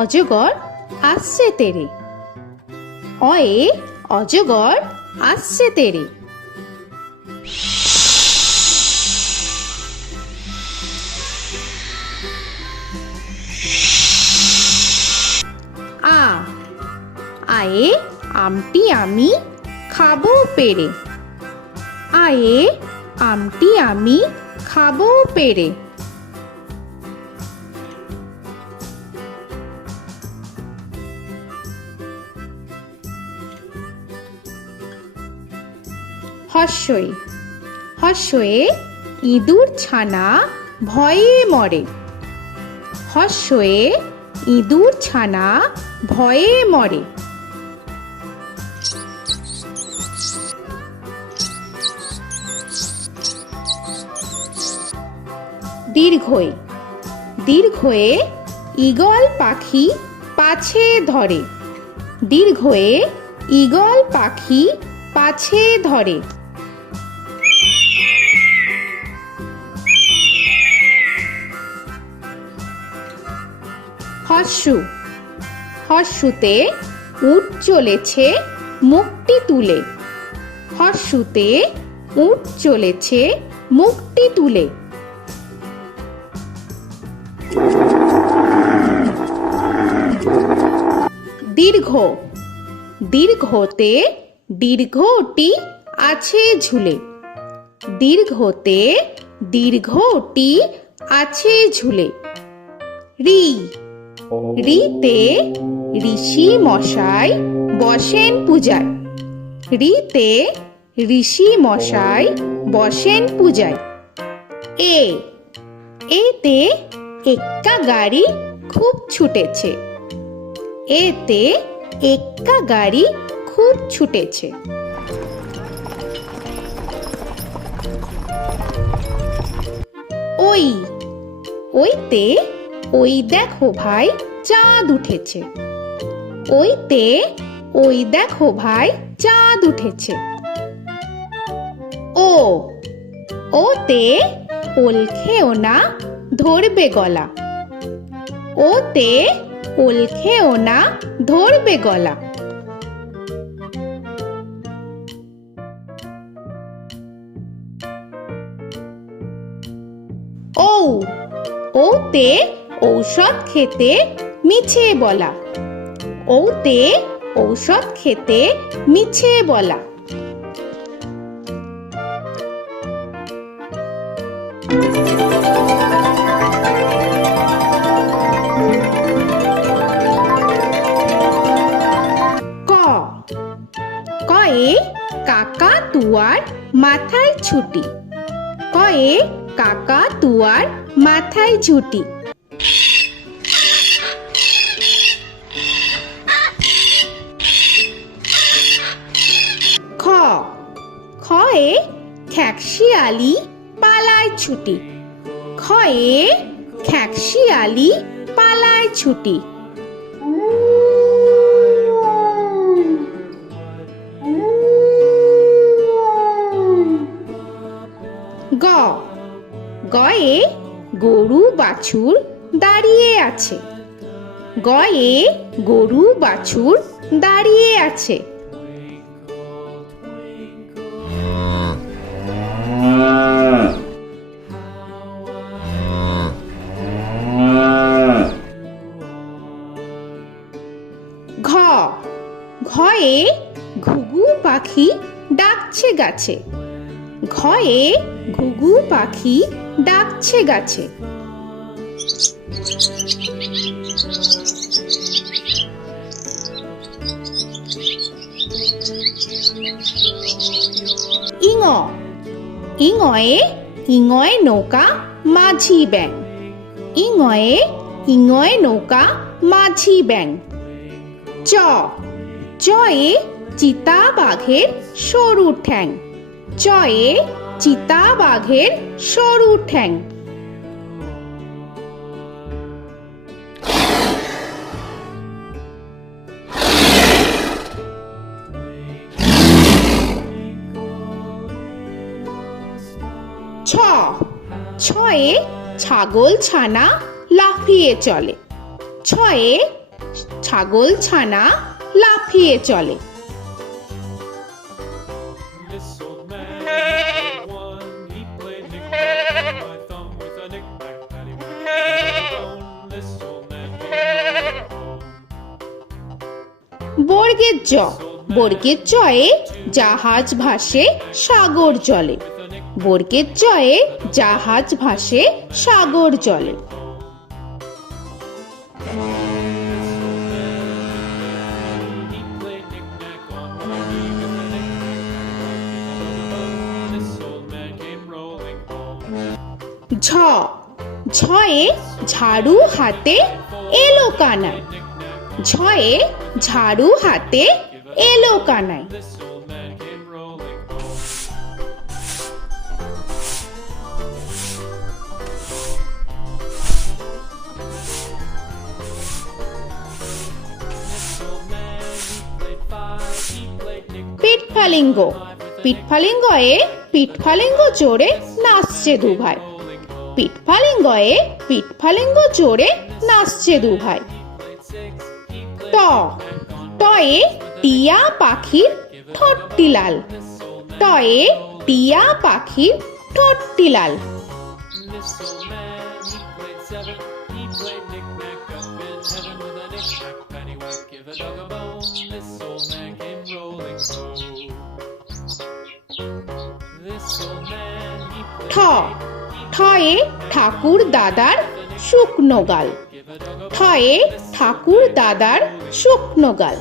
অজগর আসছে তেরে। অয়ে অজগর আসছে তেরে। আ আয়ে আমটি আমি খাবো পেরে। আয়ে আমটি আমি খাবো পেরে। হর্ষই হর্ষয়ে ইঁদুর ছানা ভয়ে মরে। হর্ষয়ে ইঁদুর ছানা ভয়ে মরে। দীর্ঘই দীর্ঘয়ে ঈগল পাখি পাছে ধরে। দীর্ঘয়ে ঈগল পাখি পাছে ধরে। হর্ষু হর্ষুতে উট চলেছে মুখটি তুলে। হর্ষুতে উট চলেছে মুখটি তুলে। দীর্ঘ দীর্ঘতে দীর্ঘটি আছে ঝুলে। দীর্ঘতে দীর্ঘটি আছে ঝুলে। রি রিতে ঋষি মশাই বসেন পূজায়। রিতে ঋষি মশাই বসেন পূজায়। এ এতে এক্কা গাড়ি খুব ছুটেছে। এতে এক্কা গাড়ি খুব ছুটেছে। ওই ওইতে ওই দেখো ভাই চাঁদ উঠেছে। ওইতে ওই দেখো ভাই চাঁদ উঠেছে। ও ওতে ওল খেও না ধরবে গলা। ওতে ওল খেও না ধরবে গলা। ঔ ওতে ঔষধ খেতে মিছে বলা। ওতে ঔষধ খেতে মিছে বলা। ক কয়ে কাকা তুয়ার মাথায় ছুটি। কয়ে কাকা তুয়ার মাথায় ঝুটি। খ খয়ে খ্যাকশিয়ালি পালায় ছুটি। খয়ে খ্যাকশিয়ালি পালায় ছুটি। গ গয়ে গরু বাছুর দাঁড়িয়ে আছে। গয়ে গরু বাছুর দাঁড়িয়ে আছে। ঘ ঘয়ে ঘুঘু পাখি ডাকছে গাছে। ঘয়ে ঘুঘু পাখি ডাকছে গাছে। ইঙ ইঙয়ে ইঙয়ে নৌকা মাঝি ব্যাং। ইঙয়ে ইঙয়ে নৌকা মাঝি ব্যাং। চ চয়ে চিতা বাঘের সরু ঠ্যাং। চয়ে চিতা বাঘের সরু ঠ্যাং। ছ ছয়ে ছাগল ছানা লাফিয়ে চলে। ছয়ে ছাগল ছানা লাফিয়ে চলে। This old man had one. He played knick-knack on my thumb with a knick-knack, paddywhack, bone. This old man came rolling home. বর্গের জ, বর্গের জয়ে জাহাজ ভাসে সাগর জলে। বর্গের জয়ে জাহাজ ভাসে সাগর জলে। He played knick-knack on my knee with a knick-knack, this old man came rolling home. ঝ, ঝয়ে ঝাড়ু হাতে এলো কানাই। ঝয়ে ঝাড়ু হাতে এলো Kanai. This old man came rolling home. This old man, he played five. He played knick-knack. পিঠফালিঙ্গ, পিঠফালিঙ্গয়ে পিঠফালিঙ্গ জোরে নাচছে দুভাই। পিঠফালিঙ্গয়ে পিঠফালিঙ্গ জোরে নাচছে দুভাই। ট, টয়ে টিয়া পাখির ঠোঁটটি লাল। টয়ে টিয়া পাখির ঠোঁটটি লাল। This old man, he played seven. He played knick-knack up in heaven with a knick-knack, paddywhack, give a dog a bone. This old man came rolling home. This old man, he ঠ, played ঠয়ে ঠাকুর দাদার শুকনো গাল। give a dog a ঠয়ে ঠাকুর দাদার শুকনো গাল।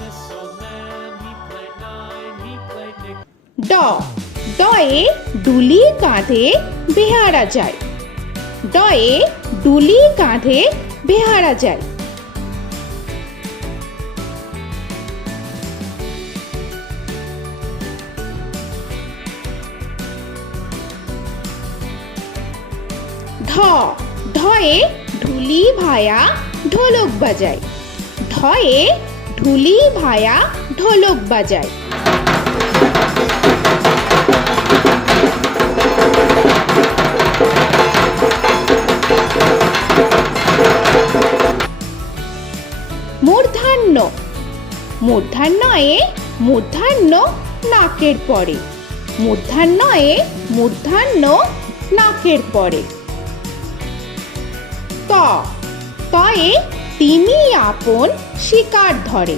This old man, he played nine. He played knick. ড, ডয়ে ডুলি কাঁধে বেহারা যায়। ডয়ে ডুলি কাঁধে বেহারা যায়। ঢ, ঢয়ে ঢুলি ভায়া ঢোলক বাজায়। ঢয়ে ঢুলি ভায়া ঢোলক বাজায়। মূর্ধন্য, মূর্ধন্যয়ে মূর্ধন্য নাকের পরে। মূর্ধন্যয়ে মূর্ধন্য নাকের পরে। ত, তয়ে তিনি আপন শিকার ধরে।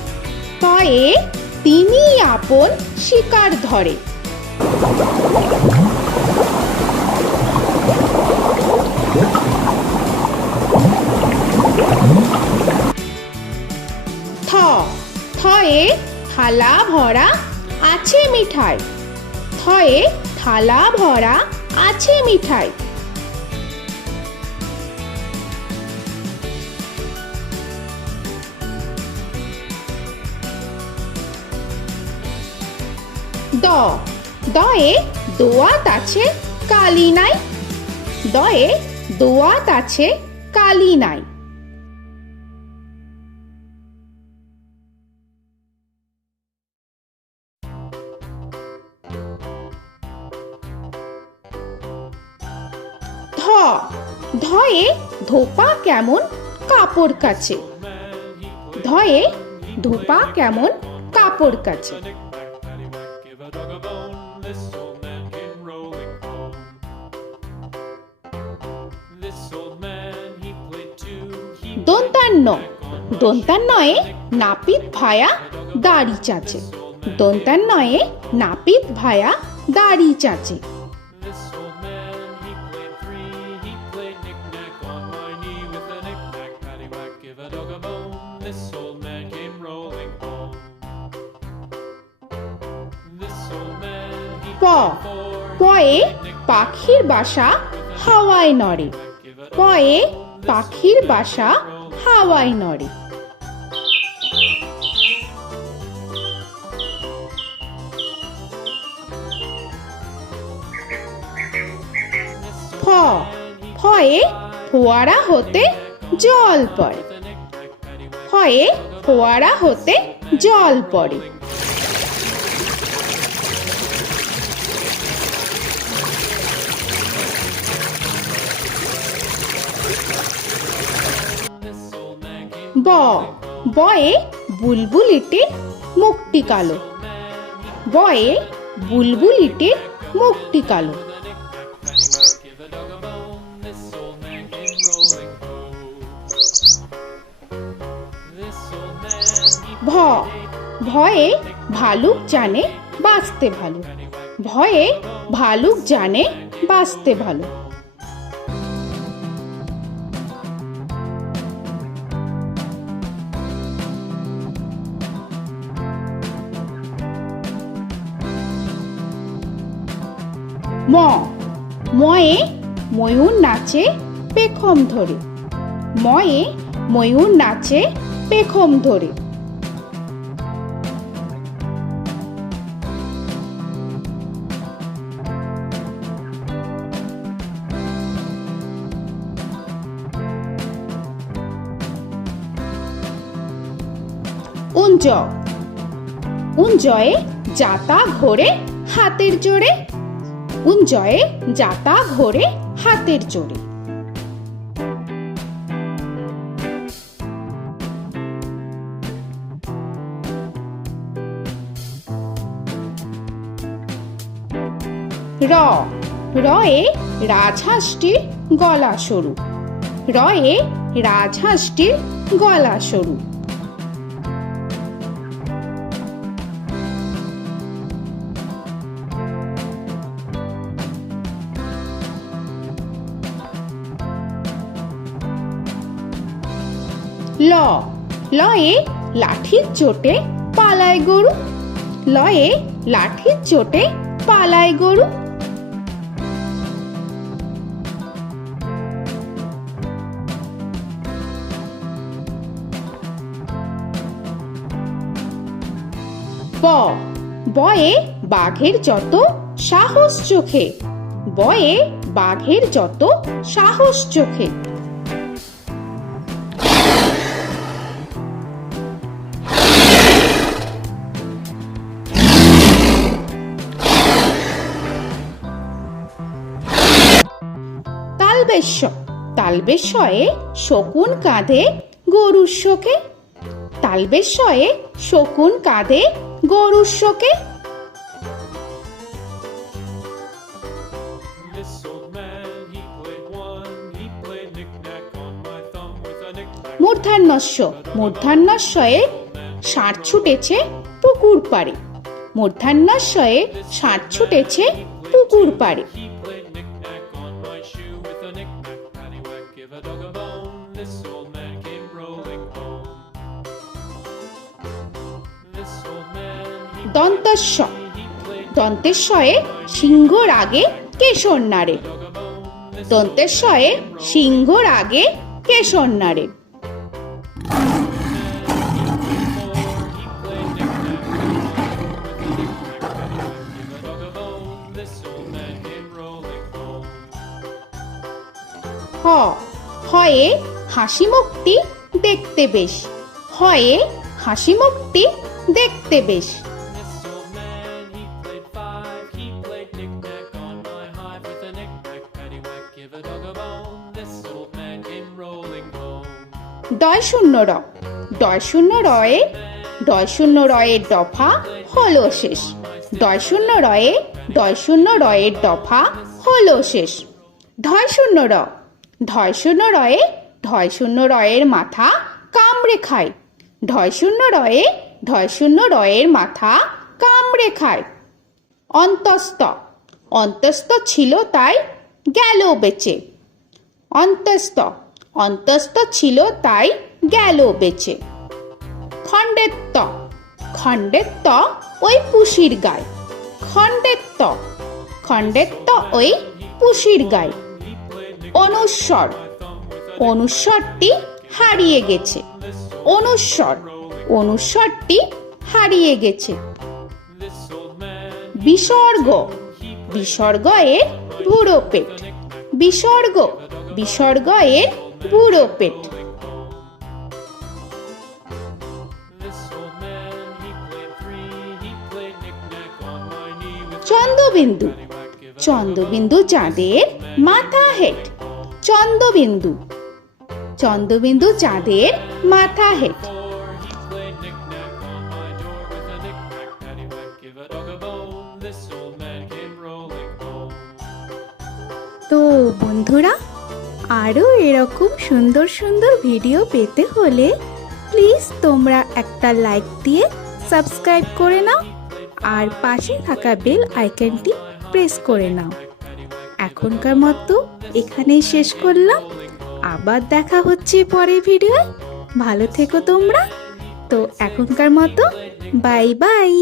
তয়ে তিনি আপন শিকার ধরে। থ, থয়ে থালা ভরা আছে মিঠাই। থয়ে থালা ভরা আছে মিঠাই। দ, দয়ে দোয়াত আছে কালি নাই। দয়ে দোয়াত আছে কালি নাই। ধ, ধয়ে ধোপা কেমন কাপড় কাচে। ধয়ে ধোপা কেমন কাপড় কাচে। Knick-knack, paddywhack, give a dog a bone. This old man came rolling home. This old man, he played two. He দন্তান্ন, দন্তান্নয়ে নাপিত ভায়া দাড়ি চাচে। দন্তান্নয়ে নাপিত ভায়া দাড়ি চাচে। This old man, he played three. He played knick-knack on my knee with a knick-knack, paddywhack, give a dog a bone. This old man came rolling home. This old man, he প, played four. পয়ে পাখির বাসা হাওয়ায় নড়ে। পয়ে পাখির বাসা হাওয়ায় নড়ে। ফ, ফয়ে ফোয়ারা হতে জল পড়ে। ফয়ে ফোয়ারা হতে জল পড়ে। ব বয়ে বুলবুলিটির মুখটি কালো। বয়ে বুলবুলিটির মুখটি কালো। Give a dog a bone, this old man came rolling home. This old man, he ভ ভয়ে ভালুক জানে বাঁচতে ভালো। ভয়ে ভালুক জানে বাঁচতে ভালো। ম ময়ে ময়ূর নাচে পেখম ধরে। ময়ে ময়ূর নাচে পেখম ধরে। উঞ্জ উঞ্জয়ে যাতা ঘোরে হাতের জোরে। উঞ্জয়ে যাতা ঘোরে হাতের জোরে। র রয়ে রাজহাঁসটির গলা সরু। রয়ে রাজহাঁসটির গলা সরু। ল লয়ে লাঠির চোটে পালায় গরু। লয়ে লাঠির চোটে পালায় গরু। ব বয়ে বাঘের যত সাহস চোখে। বয়ে বাঘের যত সাহস চোখে। তালবেশ্য তালবেশ্যয়ে শকুন কাঁধে গরুর শোকে। তালবেশ্যয়ে শকুন কাঁধে গরুর শোকে। This old man, he played one, he played knick-knack on my thumb with a knick-knack. মূর্ধন্যস্য মূর্ধন্যস্বয়ে ষাঁড় ছুটেছে পুকুর পাড়ে। মূর্ধন্যস্বয়ে ষাঁড় ছুটেছে পুকুর পাড়ে। He played knick-knack on my shoe with a knick-knack, paddywhack, give a dog a bone. This old man came rolling home. This old man, he দন্তস্ব played দন্তেশ্বয়ে সিংহর আগে কেশর নাড়ে। dog a bone. This দন্তেশ্বয়ে সিংহর আগে কেশর নাড়ে। he played knick-knack with a knick-knack, paddywhack, give a dog a bone. This old man came rolling home. হ হয়ে হাসি মুখটি দেখতে বেশ। হয়ে হাসি মুখটি দেখতে বেশ। This old man, he played five, he played knick-knack on my hive with a knick-knack, paddywhack, give a dog a bone. This old man came rolling home. ডয় শূন্য র ডয় শূন্য রয়ে ডয় শূন্য রয়ের দফা হলো শেষ। ডয় শূন্য রয়ে ডয় শূন্য রয়ের দফা হলো শেষ। ঢয় শূন্য র ঢয় শূন্য রয়ে ঢয় শূন্য রয়ের মাথা কামড়ে খায়। ঢয় শূন্য রয়ে ঢয় শূন্য রয়ের মাথা কামড়ে খায়। অন্তস্থ অন্তস্থ ছিল তাই গেল বেঁচে। অন্তস্থ অন্তস্থ ছিল তাই গেল বেঁচে। খণ্ডেত্ব খণ্ডেত্ব ওই পুষির গায়। খণ্ডেত্ব খণ্ডেত্ব ওই পুষির গায়। অনুস্বর অনুস্বরটি হারিয়ে গেছে। অনুস্বর অনুস্বরটি হারিয়ে গেছে। This old man, বিসর্গ বিসর্গ এর বুড়ো পেট। বিসর্গ বিসর্গ এর বুড়ো পেট। this old man, he played three, he played knick-knack on my knee with Chandrabindu paddywhack, give a Chandrabindu চাঁদের মাথা হেট। চন্দ্রবিন্দু চন্দ্রবিন্দু চাঁদের মাথা head. Before he played knick-knack on my door with a knick-knack, paddywhack, give a dog a bone. This old man came rolling home. তো বন্ধুরা, আরও এরকম সুন্দর সুন্দর ভিডিও পেতে হলে প্লিজ তোমরা একটা লাইক দিয়ে সাবস্ক্রাইব করে নাও আর পাশে থাকা বেল আইকনটি প্রেস করে নাও। এখনকার মতো এখানেই শেষ করলাম, আবার দেখা হচ্ছে পরের ভিডিও। ভালো থেকো তোমরা। তো এখনকার মতো বাই বাই।